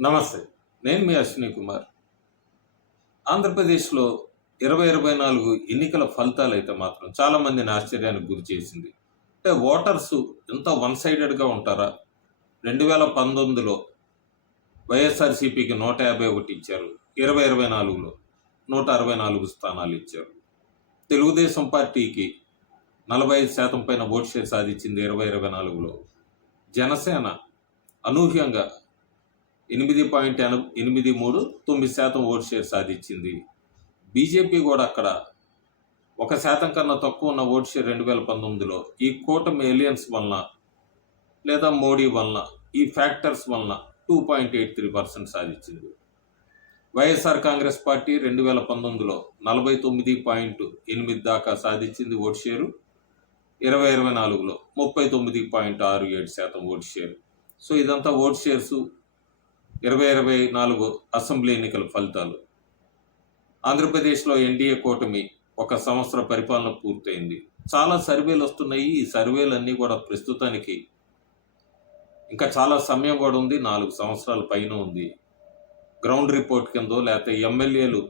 నమస్తే. నేను మీ అశ్విని కుమార్. ఆంధ్రప్రదేశ్‌లో 2024 ఎన్నికల ఫలితాలైతే మాత్రం చాలా మందిని ఆశ్చర్యానికి గురిచేసింది. అంటే ఓటర్సు ఇంత వన్ సైడెడ్‌గా ఉంటారా? 2019లో వైఎస్ఆర్‌సీపీకి 151 ఇచ్చారు. 2024లో 164 స్థానాలు ఇచ్చారు. తెలుగుదేశం పార్టీకి 45% పైన ఓట్ షేర్ సాధించింది 2024లో. జనసేన అనూహ్యంగా 8.83 ఓట్ షేర్ సాధించింది. బీజేపీ కూడా అక్కడ 1% కన్నా తక్కువ ఉన్న ఓట్ షేర్ 2019లో ఈ కూటమి ఎలియన్స్ వలన లేదా మోడీ వలన ఈ ఫ్యాక్టర్స్ వలన 2.83% సాధించింది. వైఎస్ఆర్ కాంగ్రెస్ పార్టీ 2019లో 49.8 దాకా సాధించింది ఓట్ షేరు. 2024లో 39.67% ఓట్ షేర్. సో ఇదంతా ఓట్ షేర్సు 2024 అసెంబ్లీ ఎన్నికల ఫలితాలు. ఆంధ్రప్రదేశ్లో ఎన్డీఏ కూటమి 1 సంవత్సర పరిపాలన పూర్తయింది. చాలా సర్వేలు వస్తున్నాయి. ఈ సర్వేలన్నీ కూడా ప్రస్తుతానికి ఇంకా చాలా సమయం కూడా ఉంది. 4 సంవత్సరాల పైన ఉంది. గ్రౌండ్ రిపోర్ట్ కిందో లేకపోతే ఎమ్మెల్యేలు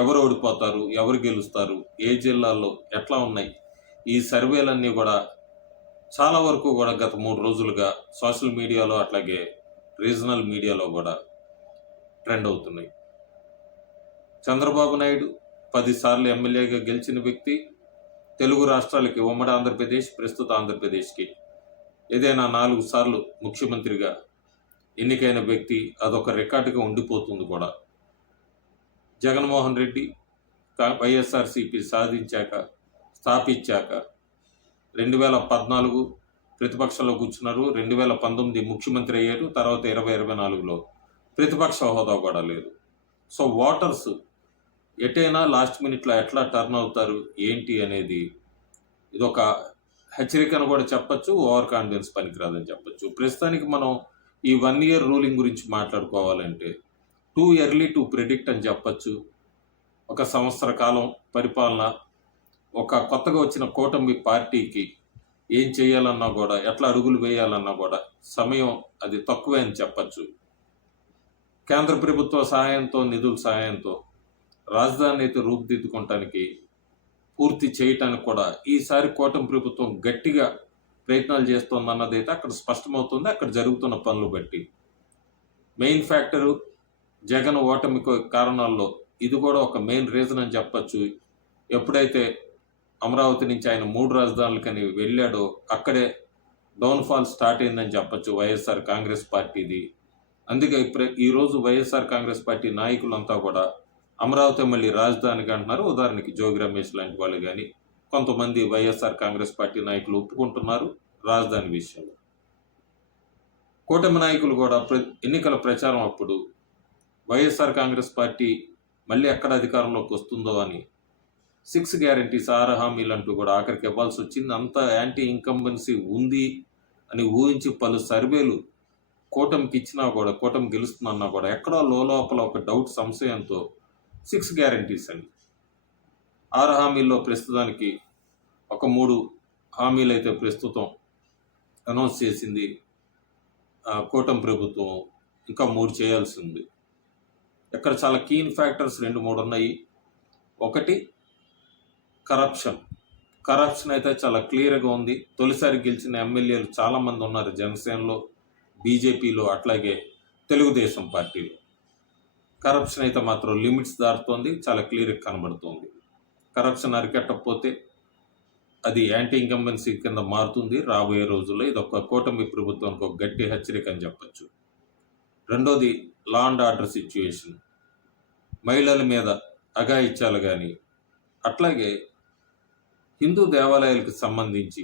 ఎవరు ఓడిపోతారు, ఎవరు గెలుస్తారు, ఏ జిల్లాల్లో ఎట్లా ఉన్నాయి, ఈ సర్వేలన్నీ కూడా చాలా వరకు కూడా గత 3 రోజులుగా సోషల్ మీడియాలో అట్లాగే రీజనల్ మీడియాలో కూడా ట్రెండ్ అవుతున్నాయి. చంద్రబాబు నాయుడు 10 సార్లు ఎమ్మెల్యేగా గెలిచిన వ్యక్తి. తెలుగు రాష్ట్రాలకి ఉమ్మడి ఆంధ్రప్రదేశ్, ప్రస్తుత ఆంధ్రప్రదేశ్కి ఏదైనా 4 సార్లు ముఖ్యమంత్రిగా ఎన్నికైన వ్యక్తి. అదొక రికార్డుగా ఉండిపోతుంది కూడా. జగన్మోహన్ రెడ్డి వైఎస్ఆర్సీపీ స్థాపించాక 2014 ప్రతిపక్షంలో కూర్చున్నారు. 2019 ముఖ్యమంత్రి అయ్యారు. తర్వాత 2024లో ప్రతిపక్ష హోదా కూడా లేదు. సో ఓటర్స్ ఎటైనా లాస్ట్ మినిట్లో ఎట్లా టర్న్ అవుతారు ఏంటి అనేది ఇదొక హెచ్చరికను కూడా చెప్పచ్చు. ఓవర్ కాన్ఫిడెన్స్ పనికిరాదని చెప్పచ్చు. ప్రస్తుతానికి మనం ఈ 1 year రూలింగ్ గురించి మాట్లాడుకోవాలంటే టూ ఎర్లీ టు ప్రిడిక్ట్ అని చెప్పచ్చు. 1 సంవత్సర కాలం పరిపాలన ఒక కొత్తగా వచ్చిన కూటమి పార్టీకి ఏం చేయాలన్నా కూడా, ఎట్లా అడుగులు వేయాలన్నా కూడా సమయం అది తక్కువే అని చెప్పచ్చు. కేంద్ర ప్రభుత్వ సహాయంతో, నిధుల సహాయంతో రాజధాని అయితే రూపుదిద్దుకోవటానికి పూర్తి చేయటానికి కూడా ఈసారి కూటమి ప్రభుత్వం గట్టిగా ప్రయత్నాలు చేస్తోందన్నది అయితే అక్కడ స్పష్టమవుతుంది. అక్కడ జరుగుతున్న పనులు బట్టి మెయిన్ ఫ్యాక్టరు జగన్ ఓటమి కారణాల్లో ఇది కూడా ఒక మెయిన్ రీజన్ అని చెప్పచ్చు. ఎప్పుడైతే అమరావతి నుంచి ఆయన 3 రాజధానులకని వెళ్ళాడో అక్కడే డౌన్ఫాల్ స్టార్ట్ అయిందని చెప్పచ్చు వైఎస్ఆర్ కాంగ్రెస్ పార్టీది. అందుకే ఈరోజు వైఎస్ఆర్ కాంగ్రెస్ పార్టీ నాయకులంతా కూడా అమరావతి మళ్ళీ రాజధానికి అంటున్నారు. ఉదాహరణకి జోగి రమేష్ లాంటి వాళ్ళు కానీ కొంతమంది వైఎస్ఆర్ కాంగ్రెస్ పార్టీ నాయకులు ఒప్పుకుంటున్నారు రాజధాని విషయంలో. కూటమి నాయకులు కూడా ఎన్నికల ప్రచారం అప్పుడు వైఎస్ఆర్ కాంగ్రెస్ పార్టీ మళ్ళీ ఎక్కడ అధికారంలోకి వస్తుందో అని 6 గ్యారంటీస్ 6 హామీలు అంటూ కూడా ఆఖరికి ఇవ్వాల్సి వచ్చింది. అంత యాంటీ ఇన్కంబెన్సీ ఉంది అని ఊహించి పలు సర్వేలు కూటమికి ఇచ్చినా కూడా, కూటమి గెలుస్తుందన్నా కూడా ఎక్కడో లోపల ఒక డౌట్ సంశయంతో 6 గ్యారంటీస్ అని 6 హామీల్లో ప్రస్తుతానికి ఒక 3 హామీలు అయితే ప్రస్తుతం అనౌన్స్ చేసింది కూటమి ప్రభుత్వం. ఇంకా 3 చేయాల్సి ఉంది. ఇక్కడ చాలా కీన్ ఫ్యాక్టర్స్ 2-3 ఉన్నాయి. ఒకటి కరప్షన్ అయితే చాలా క్లియర్గా ఉంది. తొలిసారి గెలిచిన ఎమ్మెల్యేలు చాలామంది ఉన్నారు జనసేనలో, బీజేపీలో, అట్లాగే తెలుగుదేశం పార్టీలో. కరప్షన్ అయితే మాత్రం లిమిట్స్ దాటుతోంది, చాలా క్లియర్గా కనబడుతోంది. కరప్షన్ అరికట్టకపోతే అది యాంటీ ఇన్కంబెన్సీ కింద మారుతుంది రాబోయే రోజుల్లో. ఇది ఒక కూటమి ప్రభుత్వానికి ఒక గట్టి హెచ్చరిక అని చెప్పచ్చు. రెండోది లా అండ్ ఆర్డర్ సిచ్యువేషన్. మహిళల మీద అఘాయిత్యాలు కానీ, అట్లాగే హిందూ దేవాలయాలకు సంబంధించి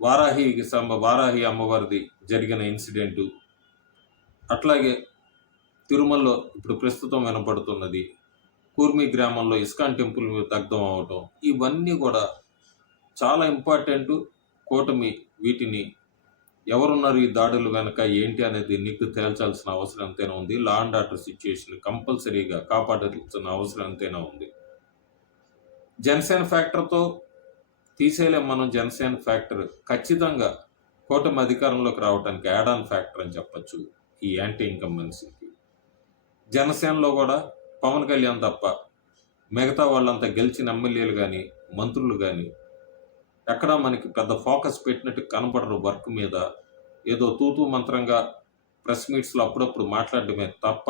వారాహి అమ్మవారిది జరిగిన ఇన్సిడెంటు, అట్లాగే తిరుమలలో ఇప్పుడు ప్రస్తుతం వినపడుతున్నది కూర్మి గ్రామంలో ఇస్కాన్ టెంపుల్ దగ్ధం అవటం, ఇవన్నీ కూడా చాలా ఇంపార్టెంట్. కూటమి వీటిని ఎవరున్నారు ఈ దాడులు వెనక ఏంటి అనేది నీకు తేల్చాల్సిన అవసరం ఎంతైనా ఉంది. లా అండ్ ఆర్డర్ సిచ్యువేషన్ కంపల్సరీగా కాపాడాల్సిన అవసరం ఎంతైనా ఉంది. జనసేన ఫ్యాక్టర్తో తీసేయలేం మనం. జనసేన ఫ్యాక్టర్ ఖచ్చితంగా కూటమి అధికారంలోకి రావడానికి యాడ్ ఆన్ ఫ్యాక్టర్ అని చెప్పచ్చు. ఈ యాంటీ ఇన్కంబెన్సీకి. జనసేనలో కూడా పవన్ కళ్యాణ్ తప్ప మిగతా వాళ్ళంతా గెలిచిన ఎమ్మెల్యేలు కానీ మంత్రులు కానీ ఎక్కడా మనకి పెద్ద ఫోకస్ పెట్టినట్టు కనపడరు వర్క్ మీద. ఏదో తూతూ మంత్రంగా ప్రెస్ మీట్స్లో అప్పుడప్పుడు మాట్లాడడమే తప్ప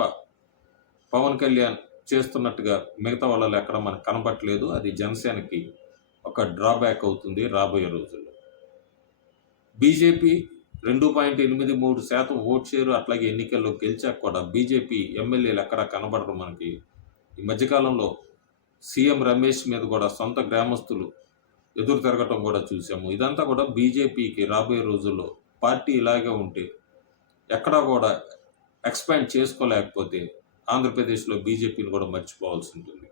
పవన్ కళ్యాణ్ చేస్తున్నట్టుగా మిగతా వాళ్ళలో ఎక్కడ మనకు కనబట్టలేదు. అది జనసేనకి ఒక డ్రాబ్యాక్ అవుతుంది రాబోయే రోజుల్లో. బీజేపీ 2.83% ఓట్ షేరు, అట్లాగే ఎన్నికల్లో గెలిచాక కూడా బీజేపీ ఎమ్మెల్యేలు ఎక్కడా కనబడరు మనకి. ఈ మధ్యకాలంలో సీఎం రమేష్ మీద కూడా సొంత గ్రామస్తులు ఎదురు తిరగటం కూడా చూసాము. ఇదంతా కూడా బీజేపీకి రాబోయే రోజుల్లో పార్టీ ఇలాగే ఉంటే ఎక్కడా కూడా ఎక్స్పాండ్ చేసుకోలేకపోతే ఆంధ్రప్రదేశ్లో బీజేపీని కూడా మర్చిపోవాల్సి ఉంటుంది.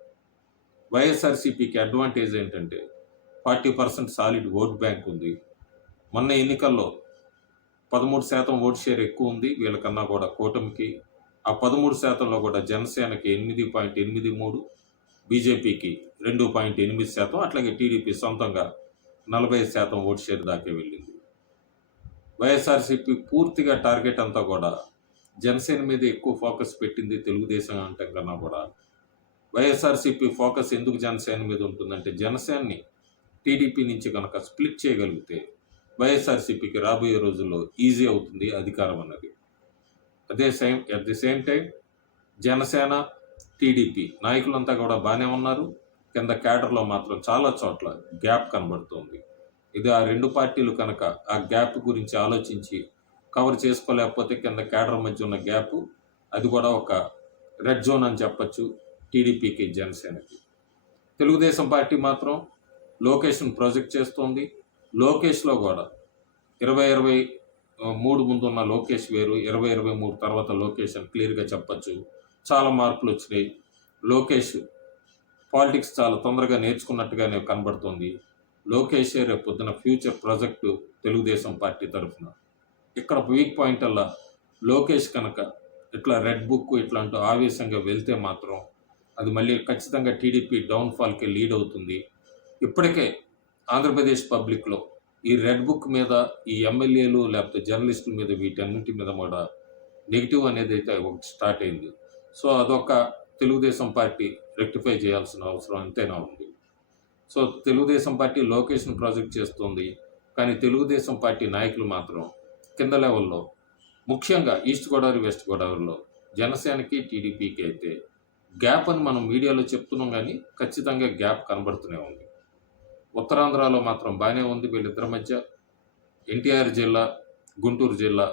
వైఎస్ఆర్సీపీకి అడ్వాంటేజ్ ఏంటంటే 40% సాలిడ్ ఓట్ బ్యాంక్ ఉంది. మొన్న ఎన్నికల్లో 13% ఓట్ షేర్ ఎక్కువ ఉంది వీళ్ళకన్నా కూడా కూటమికి. ఆ 13%లో కూడా జనసేనకి 8.83, బీజేపీకి 2.8%, అట్లాగే టీడీపీ సొంతంగా 40% ఓట్ షేర్ దాకా వెళ్ళింది. వైఎస్ఆర్సీపీ పూర్తిగా టార్గెట్ అంతా కూడా జనసేన మీద ఎక్కువ ఫోకస్ పెట్టింది తెలుగుదేశం అంటే కన్నా కూడా. వైఎస్ఆర్సీపీ ఫోకస్ ఎందుకు జనసేన మీద ఉంటుందంటే జనసేనని టీడీపీ నుంచి కనుక స్ప్లిట్ చేయగలిగితే వైఎస్ఆర్సీపీకి రాబోయే రోజుల్లో ఈజీ అవుతుంది అధికారం అన్నది. At the same time Janasena TDP నాయకులంతా కూడా బాగానే ఉన్నారు. కింద క్యాడర్లో మాత్రం చాలా చోట్ల గ్యాప్ కనబడుతుంది. ఇది ఆ రెండు పార్టీలు కనుక ఆ గ్యాప్ గురించి ఆలోచించి కవర్ చేసుకోలేకపోతే కింద క్యాడర్ మధ్య ఉన్న గ్యాప్ అది కూడా ఒక రెడ్ జోన్ అని చెప్పచ్చు టీడీపీకి జనసేనకి. తెలుగుదేశం పార్టీ మాత్రం లోకేష్ను ప్రొజెక్ట్ చేస్తోంది. లోకేష్లో కూడా 2023 ముందు ఉన్న లోకేష్ వేరు, 2023 తర్వాత లోకేష్ అని క్లియర్గా చెప్పచ్చు. చాలా మార్పులు వచ్చినాయి. లోకేష్ పాలిటిక్స్ చాలా తొందరగా నేర్చుకున్నట్టుగానే కనబడుతోంది. లోకేషే రేపు పొద్దున ఫ్యూచర్ ప్రాజెక్టు తెలుగుదేశం పార్టీ తరఫున. ఇక్కడ వీక్ పాయింట్ అలా లోకేష్ కనుక ఇట్లా రెడ్ బుక్ ఇట్లాంటి ఆవేశంగా వెళ్తే మాత్రం అది మళ్ళీ ఖచ్చితంగా టీడీపీ డౌన్ఫాల్కి లీడ్ అవుతుంది. ఇప్పటికే ఆంధ్రప్రదేశ్ పబ్లిక్లో ఈ రెడ్ బుక్ మీద ఈ ఎమ్మెల్యేలు లేకపోతే జర్నలిస్టుల మీద వీటన్నింటి మీద కూడా నెగిటివ్ అనేది అయితే ఒకటి స్టార్ట్ అయింది. సో అదొక తెలుగుదేశం పార్టీ రెక్టిఫై చేయాల్సిన అవసరం అంతేనా ఉంది. సో తెలుగుదేశం పార్టీ లోకేష్ను ప్రాజెక్ట్ చేస్తుంది, కానీ తెలుగుదేశం పార్టీ నాయకులు మాత్రం కింద లెవెల్లో ముఖ్యంగా ఈస్ట్ గోదావరి వెస్ట్ గోదావరిలో జనసేనకి టీడీపీకి అయితే గ్యాప్ అని మనం మీడియాలో చెప్తున్నాం, కానీ ఖచ్చితంగా గ్యాప్ కనబడుతూనే ఉంది. ఉత్తరాంధ్రలో మాత్రం బాగానే ఉంది వీళ్ళిద్దరి మధ్య. ఎన్టీఆర్ జిల్లా, గుంటూరు జిల్లా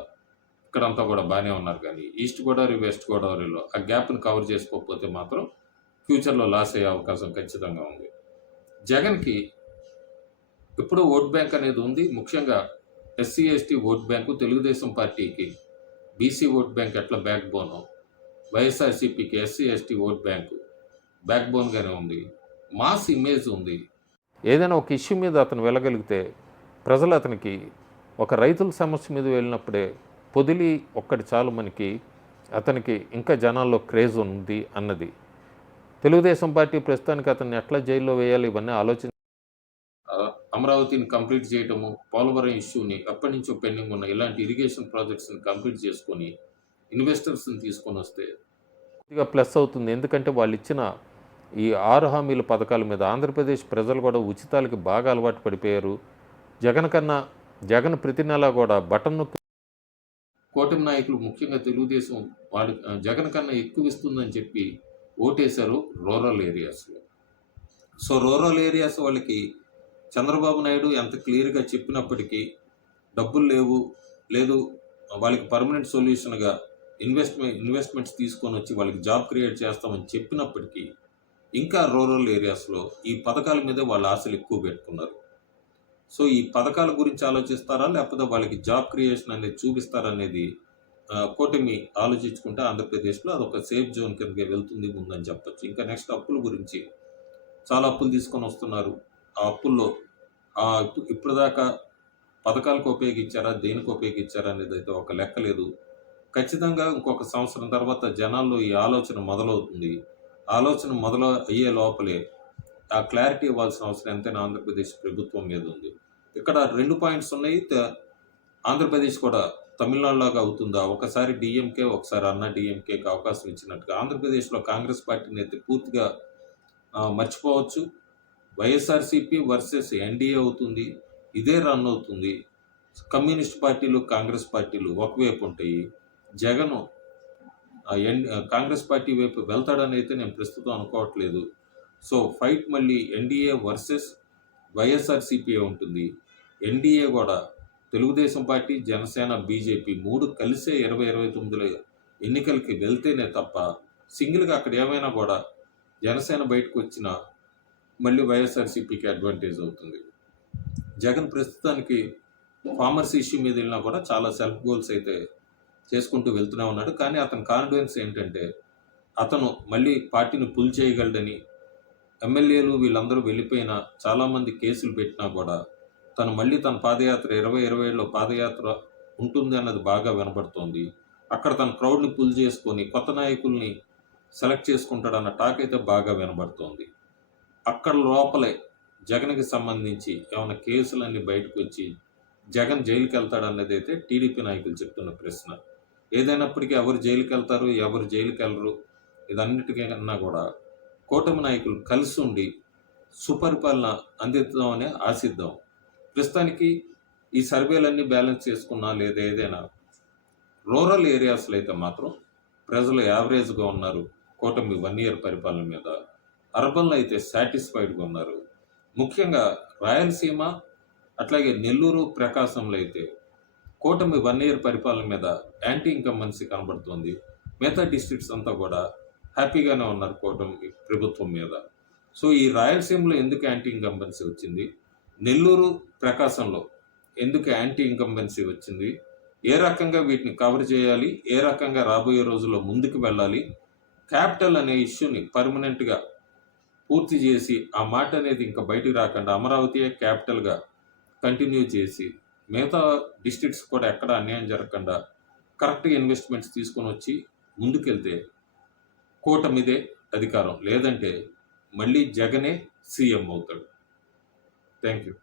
ఇక్కడంతా కూడా బాగానే ఉన్నారు, కానీ ఈస్ట్ గోదావరి వెస్ట్ గోదావరిలో ఆ గ్యాప్ని కవర్ చేసుకోకపోతే మాత్రం ఫ్యూచర్లో లాస్ అయ్యే అవకాశం ఖచ్చితంగా ఉంది. జగన్కి ఇప్పుడు ఓట్ బ్యాంక్ అనేది ఉంది, ముఖ్యంగా SC ST vote bank. Telugu Desam పార్టీకి బీసీ ఓట్ బ్యాంక్ ఎట్లా బ్యాక్ బోను, వైఎస్ఆర్సీపీకి SC ST vote bank back బోన్గానే ఉంది. మాస్ ఇమేజ్ ఉంది. ఏదైనా ఒక ఇష్యూ మీద అతను వెళ్ళగలిగితే ప్రజలు అతనికి ఒక రైతుల సమస్య మీద వెళ్ళినప్పుడే పొదిలి ఒక్కటి చాలు మనకి అతనికి ఇంకా జనాల్లో క్రేజ్ ఉంది అన్నది. తెలుగుదేశం పార్టీ ప్రస్తుతానికి అతన్ని ఎట్లా జైల్లో వేయాలి ఇవన్నీ అమరావతిని కంప్లీట్ చేయటము, పోలవరం ఇష్యూని ఎప్పటి నుంచో పెండింగ్ ఉన్న ఇలాంటి ఇరిగేషన్ ప్రాజెక్ట్స్ని కంప్లీట్ చేసుకొని ఇన్వెస్టర్స్ని తీసుకొని వస్తే కొద్దిగా ప్లస్ అవుతుంది. ఎందుకంటే వాళ్ళు ఇచ్చిన ఈ 6 హామీల పథకాల మీద ఆంధ్రప్రదేశ్ ప్రజలు కూడా ఉచితాలకి బాగా అలవాటు పడిపోయారు. జగన్ ప్రతి నెలా కూడా బటన్ నొక్కి కూటమి నాయకులు ముఖ్యంగా తెలుగుదేశం వాడు జగన్ కన్నా ఎక్కువ ఇస్తుందని చెప్పి ఓటేశారు రూరల్ ఏరియాస్లో. సో రూరల్ ఏరియాస్ వాళ్ళకి చంద్రబాబు నాయుడు ఎంత క్లియర్గా చెప్పినప్పటికీ డబ్బులు లేదు వాళ్ళకి పర్మనెంట్ సొల్యూషన్గా ఇన్వెస్ట్మెంట్స్ తీసుకొని వచ్చి వాళ్ళకి జాబ్ క్రియేట్ చేస్తామని చెప్పినప్పటికీ ఇంకా రూరల్ ఏరియాస్లో ఈ పథకాల మీదే వాళ్ళ ఆశలు ఎక్కువ పెట్టుకున్నారు. సో ఈ పథకాల గురించి ఆలోచిస్తారా లేకపోతే వాళ్ళకి జాబ్ క్రియేషన్ అనేది చూపిస్తారనేది కూటమి ఆలోచించుకుంటే ఆంధ్రప్రదేశ్లో అదొక సేఫ్ జోన్ కిందకి వెళ్తుంది ముందని చెప్పచ్చు. ఇంకా నెక్స్ట్ అప్పుల గురించి చాలా అప్పులు తీసుకొని వస్తున్నారు. ఆ అప్పుల్లో ఇప్పుడు దాకా పథకాలకు ఉపయోగించారా దేనికి ఉపయోగించారా అనేది అయితే ఒక లెక్క లేదు. ఖచ్చితంగా ఇంకొక సంవత్సరం తర్వాత జనాల్లో ఈ ఆలోచన మొదలవుతుంది. ఆలోచన మొదలు అయ్యే లోపలే ఆ క్లారిటీ ఇవ్వాల్సిన అవసరం ఎంతైనా ఆంధ్రప్రదేశ్ ప్రభుత్వం మీద ఉంది. ఇక్కడ 2 పాయింట్స్ ఉన్నాయి. ఆంధ్రప్రదేశ్ కూడా తమిళనాడులాగా అవుతుందా? ఒకసారి డీఎంకే, ఒకసారి అన్నా డీఎంకేకి అవకాశం ఇచ్చినట్టుగా ఆంధ్రప్రదేశ్‌లో కాంగ్రెస్ పార్టీని అయితే పూర్తిగా మర్చిపోవచ్చు. వైఎస్ఆర్‌సీపీ వర్సెస్ ఎన్‌డీఏ అవుతుంది. ఇదే రన్ అవుతుంది. కమ్యూనిస్ట్ పార్టీలు, కాంగ్రెస్ పార్టీలు ఒకవైపు ఉంటాయి. జగను కాంగ్రెస్ పార్టీ వైపు వెళ్తాడని అయితే నేను ప్రస్తుతం అనుకోవట్లేదు. సో, ఫైట్ మళ్ళీ ఎన్‌డీఏ వర్సెస్ వైఎస్ఆర్‌సీపీ ఉంటుంది. ఎన్‌డీఏ గూడా తెలుగుదేశం పార్టీ, జనసేన, బీజేపీ 3 కలిసే 2029లో ఎన్నికలకి వెళ్తేనే తప్ప సింగిల్‌గా అక్కడ ఏమైనా గూడా జనసేన బయటకొచ్చినా మళ్ళీ వైఎస్ఆర్‌సీపీకి అడ్వాంటేజ్ అవుతుంది. జగన్ ప్రస్తుతానికి ఫార్మర్స్ ఇష్యూ మీద వెళ్ళినా కూడా చాలా సెల్ఫ్ గోల్స్ అయితే చేసుకుంటూ వెళ్తూనే ఉన్నాడు. కానీ అతని కాన్ఫిడెన్స్ ఏంటంటే అతను మళ్ళీ పార్టీని పుల్ చేయగలడని, ఎమ్మెల్యేలు వీళ్ళందరూ వెళ్ళిపోయినా చాలామంది కేసులు పెట్టినా కూడా తను మళ్ళీ తన పాదయాత్ర 2027లో పాదయాత్ర ఉంటుంది అన్నది బాగా వినపడుతోంది. అక్కడ తన క్రౌడ్‌ని పుల్ చేసుకొని కొత్త నాయకుల్ని సెలెక్ట్ చేసుకుంటాడన్న టాక్ అయితే బాగా వినబడుతోంది. అక్కడ లోపలే జగన్‌కి సంబంధించి ఏమైనా కేసులన్నీ బయటకొచ్చి జగన్ జైలుకెళ్తాడన్నది అయితే టీడీపీ నాయకులు చెప్తున్న ప్రశ్న. ఏదైనప్పటికీ ఎవరు జైలుకెళ్తారు, ఎవరు జైలుకెళ్లరు ఇదన్నిటికన్నా కూడా కూటమి నాయకులు కలిసుండి సుపరిపాలన అందిద్దామని ఆశిద్దాం. ప్రస్తుతానికి ఈ సర్వేలన్నీ బ్యాలెన్స్ చేసుకున్నా లేదా ఏదైనా రూరల్ ఏరియాస్‌లో అయితే మాత్రం ప్రజలు యావరేజ్‌గా ఉన్నారు కూటమి 1 ఇయర్ పరిపాలన మీద. అర్బన్‌లో అయితే సాటిస్ఫైడ్‌గా ఉన్నారు. ముఖ్యంగా రాయలసీమ, అట్లాగే నెల్లూరు, ప్రకాశంలో అయితే కూటమి 1 ఇయర్ పరిపాలన మీద యాంటీ ఇన్కంబెన్సీ కనబడుతోంది. మిగతా డిస్ట్రిక్ట్స్ అంతా కూడా హ్యాపీగానే ఉన్నారు కూటమి ప్రభుత్వం మీద. సో, ఈ రాయలసీమలో ఎందుకు యాంటీ ఇన్కంబెన్సీ వచ్చింది? నెల్లూరు, ప్రకాశంలో ఎందుకు యాంటీ ఇన్కంబెన్సీ వచ్చింది? ఏ రకంగా వీటిని కవర్ చేయాలి? ఏ రకంగా రాబోయే రోజుల్లో ముందుకు వెళ్ళాలి? క్యాపిటల్ అనే ఇష్యూని పర్మనెంట్‌గా పూర్తి చేసి ఆ మాట అనేది ఇంకా బయటికి రాకుండా అమరావతియే క్యాపిటల్‌గా కంటిన్యూ చేసి మిగతా డిస్ట్రిక్ట్స్ కూడా ఎక్కడ అన్యాయం జరగకుండా కరెక్ట్‌గా ఇన్వెస్ట్మెంట్స్ తీసుకొనొచ్చి ముందుకెళ్తే కూటమిదే అధికారం. లేదంటే మళ్ళీ జగనే సీఎం అవుతాడు. Thank you.